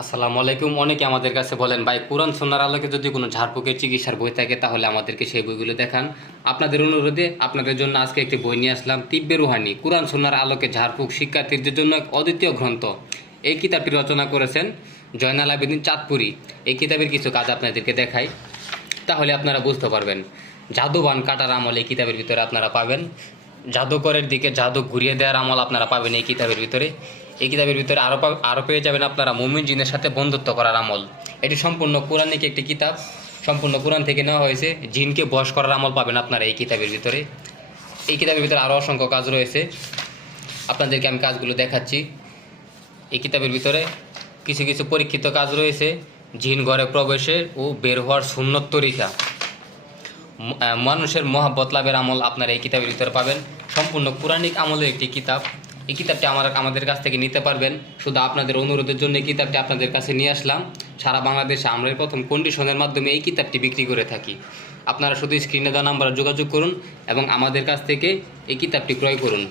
আসসালামু আলাইকুম। অনেকে আমাদের কাছে বলেন, ভাই, কোরআন সোনার আলোকে যদি কোনো ঝাড়ফুঁকের চিকিৎসার বই থাকে, তাহলে আমাদেরকে সেই বইগুলো দেখান। আপনাদের অনুরোধে আপনাদের জন্য আজকে একটি বই নিয়ে আসলাম, তিব্বে রুহানি, কোরআন সোনার আলোকে ঝাড়ফুঁক শিক্ষার্থীদের জন্য এক অদ্বিতীয় গ্রন্থ। এই কিতাবটি রচনা করেছেন জয়নাল আবেদিন চাঁদপুরি। এই কিতাবের কিছু কাজ আপনাদেরকে দেখাই, তাহলে আপনারা বুঝতে পারবেন। জাদুবান কাটার আমল এই কিতাবের ভিতরে আপনারা পাবেন। জাদুকরের দিকে জাদু ঘুরিয়ে দেওয়ার আমল আপনারা পাবেন এই কিতাবের ভিতরে। এই কিতাবের ভিতরে আরও আরও পেয়ে যাবেন আপনারা মুমিন জিনের সাথে বন্ধুত্ব করার আমল। এটি সম্পূর্ণ কোরআনিক একটি কিতাব। সম্পূর্ণ কোরআন থেকে নেওয়া হয়েছে। জিনকে বশ করার আমল পাবেন আপনারা এই কিতাবের ভিতরে। এই কিতাবের ভিতরে আরও অসংখ্য কাজ রয়েছে। আপনাদেরকে আমি কাজগুলো দেখাচ্ছি। এই কিতাবের ভিতরে কিছু কিছু পরীক্ষিত কাজ রয়েছে। জিন ঘরে প্রবেশের ও বের হওয়ার সুন্নত তরিকা। মানুষের মহাব্বত লাভের আমল আপনারা এই কিতাবের ভিতরে পাবেন। সম্পূর্ণ পুরাণিক আমলের একটি কিতাব। এই কিতাবটি আমার আমাদের কাছ থেকে নিতে পারবেন। শুধু আপনাদের অনুরোধের জন্য এই কিতাবটি আপনাদের কাছে নিয়ে আসলাম। সারা বাংলাদেশে আমরা প্রথম কন্ডিশনের মাধ্যমে এই কিতাবটি বিক্রি করে থাকি। আপনারা শুধু স্ক্রিনে দেওয়া নাম্বারে যোগাযোগ করুন এবং আমাদের কাছ থেকে এই কিতাবটি ক্রয় করুন।